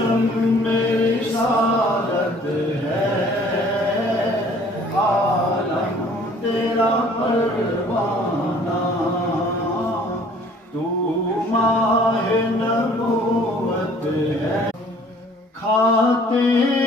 मेरी सारत है, आलम तेरा परवाना, तू माह नबूवत है। खाते